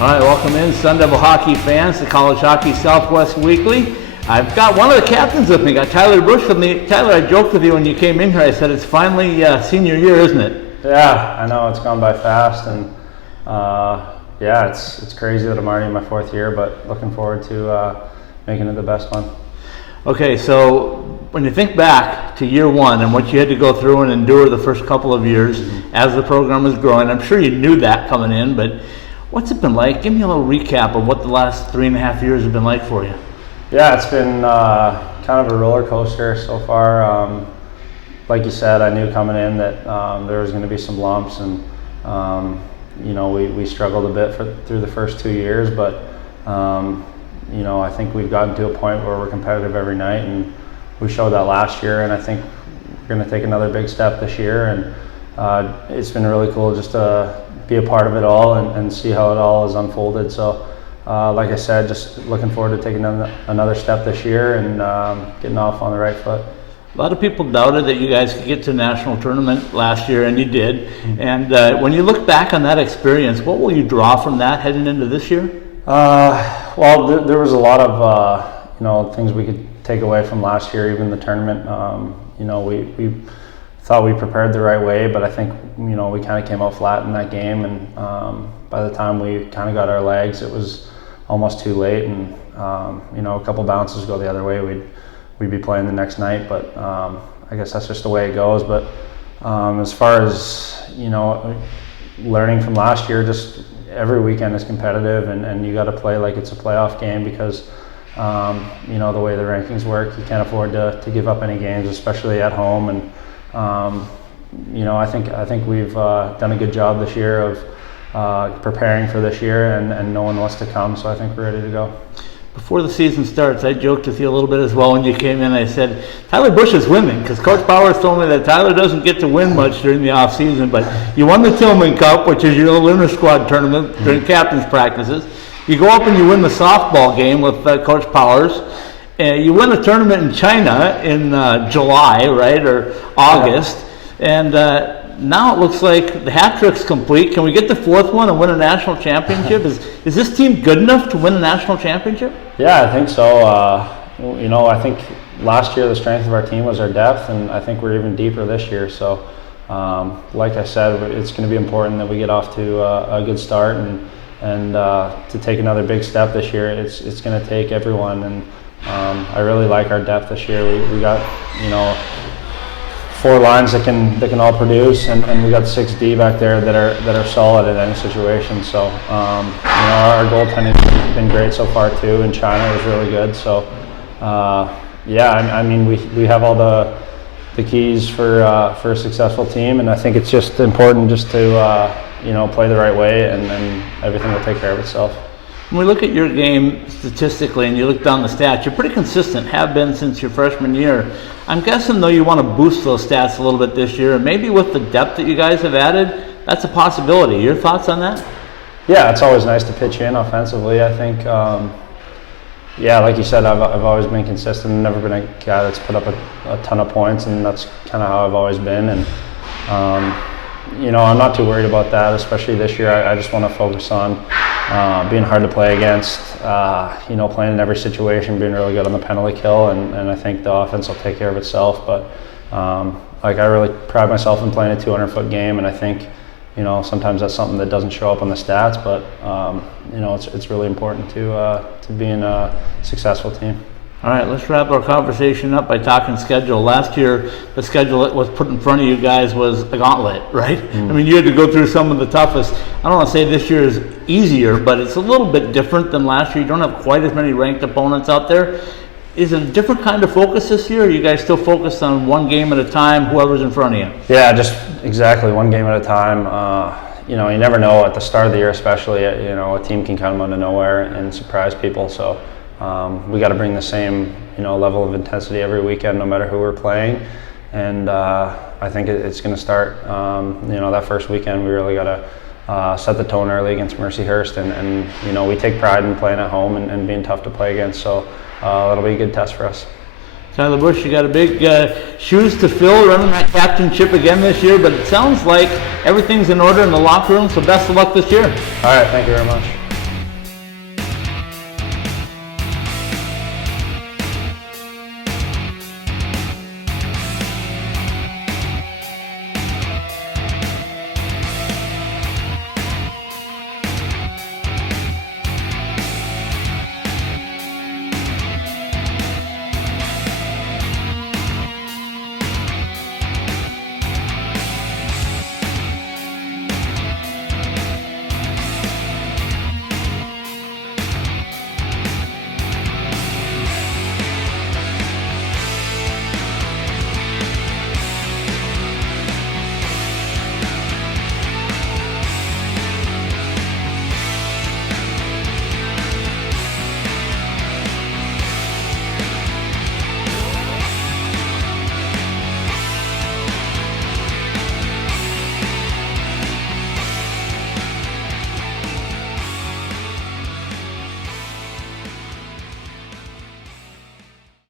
All right, welcome in, Sun Devil hockey fans, to College Hockey Southwest Weekly. I've got one of the captains with me, got Tyler Busch with me. Tyler, I joked with you when you came in here. I said it's finally senior year, isn't it? Yeah, I know it's gone by fast, and yeah, it's crazy that I'm already in my fourth year, but looking forward to making it the best one. Okay, so when you think back to year one and what you had to go through and endure the first couple of years as the program was growing, I'm sure you knew that coming in, but what's it been like? Give me a little recap of what the last 3.5 years have been like for you. Yeah, it's been kind of a roller coaster so far. Like you said, I knew coming in that there was going to be some lumps, and you know, we struggled a bit through the first 2 years, but you know, I think we've gotten to a point where we're competitive every night, and we showed that last year, and I think we're going to take another big step this year, and it's been really cool just to be a part of it all and see how it all has unfolded. So like I said, just looking forward to taking another step this year and getting off on the right foot. A lot of people doubted that you guys could get to a national tournament last year, and you did. And when you look back on that experience, what will you draw from that heading into this year? Well, there was a lot of you know, things we could take away from last year, even the tournament. You know, we thought we prepared the right way, but I think, you know, we kind of came out flat in that game, and by the time we kind of got our legs, it was almost too late, and you know, a couple bounces go the other way, we'd be playing the next night. But I guess that's just the way it goes. But as far as, you know, learning from last year, just every weekend is competitive, and you got to play like it's a playoff game, because you know, the way the rankings work, you can't afford to give up any games, especially at home. And you know, I think we've done a good job this year of preparing for this year and knowing what's to come. So I think we're ready to go. Before the season starts, I joked with you a little bit as well when you came in. I said, Tyler Busch is winning, because Coach Powers told me that Tyler doesn't get to win much during the off season, but you won the Tillman Cup, which is your little inter-squad tournament during captain's practices. You go up and you win the softball game with Coach Powers. You win a tournament in China in July, right, or August, and now it looks like the hat trick's complete. Can we get the fourth one and win a national championship? Is this team good enough to win a national championship? Yeah, I think so. You know, I think last year the strength of our team was our depth, and I think we're even deeper this year. So, like I said, it's going to be important that we get off to a good start, and to take another big step this year. It's going to take everyone, and I really like our depth this year. We got, you know, 4 lines that can all produce, and we got 6D back there that are solid in any situation. So you know, our goaltending's been great so far too. In China, it was really good. So yeah, I mean, we have all the keys for a successful team, and I think it's just important just to you know, play the right way, and then everything will take care of itself. When we look at your game statistically and you look down the stats, you're pretty consistent, have been since your freshman year. I'm guessing, though, you want to boost those stats a little bit this year, and maybe with the depth that you guys have added, that's a possibility. Your thoughts on that? Yeah, it's always nice to pitch in offensively. I think, yeah, like you said, I've always been consistent, never been a guy that's put up a ton of points, and that's kind of how I've always been. And you know, I'm not too worried about that, especially this year. I just want to focus on being hard to play against, you know, playing in every situation, being really good on the penalty kill, and I think the offense will take care of itself. But like, I really pride myself in playing a 200-foot game, and I think, you know, sometimes that's something that doesn't show up on the stats, but you know, it's really important to being a successful team. All right, let's wrap our conversation up by talking schedule. Last year, the schedule that was put in front of you guys was a gauntlet, right? I mean, you had to go through some of the toughest. I don't want to say this year is easier, but it's a little bit different than last year. You don't have quite as many ranked opponents out there. Is it a different kind of focus this year, or are you guys still focused on one game at a time, whoever's in front of you? Yeah, just exactly one game at a time. You know, you never know at the start of the year, especially, you know, a team can come out of nowhere and surprise people. So we got to bring the same, you know, level of intensity every weekend, no matter who we're playing. And I think it's going to start, you know, that first weekend. We really got to set the tone early against Mercyhurst, and you know, we take pride in playing at home and being tough to play against. So that'll be a good test for us. Tyler Busch, you got a big shoes to fill running that captainship again this year, but it sounds like everything's in order in the locker room, so best of luck this year. All right, thank you very much.